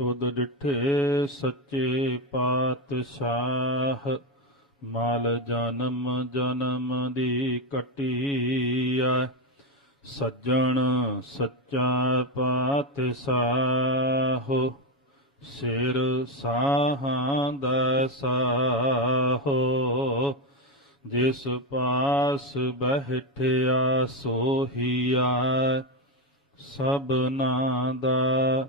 ਤੁਧ ਡਿਠੇ ਸੱਚੇ ਪਾਤਸ਼ਾਹ, ਮਾਲ ਜਨਮ ਜਨਮ ਦੀ ਕਟੀਆ ਸੱਜਣ ਸੱਚਾ ਪਾਤਸ਼ਾਹੋ, ਸਿਰ ਸਾਹਾਂ ਦਾ ਸਾਹੋ। ਜਿਸ ਪਾਸ ਬਹਿਠਿਆ ਸੋਹੀਆ ਸਭਨਾ ਦਾ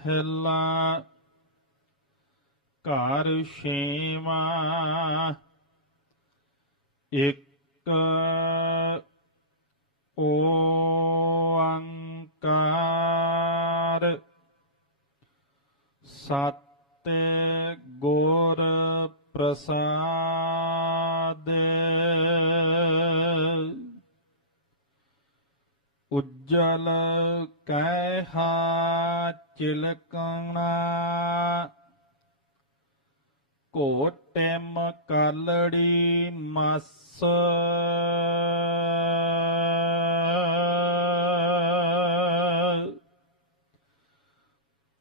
ਪਹਿਲਾ ਘਰ ਛੇਵਾ ਇੱਕ ਓੰਕਾਰ ਸਤ ਗੁਰ ਪ੍ਰਸਾਦ ਉਜਲ ਕਹਿਹਾ ਚਿਲਕਣਾ ਕੋਟਮ ਕਲੜੀ ਮਸ।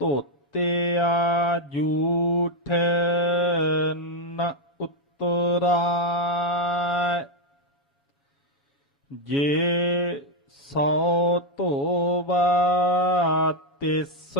ਧੋਤਿਆ ਝੂਠ ਨ ਉਤਰਾ ਜੇ そとばってす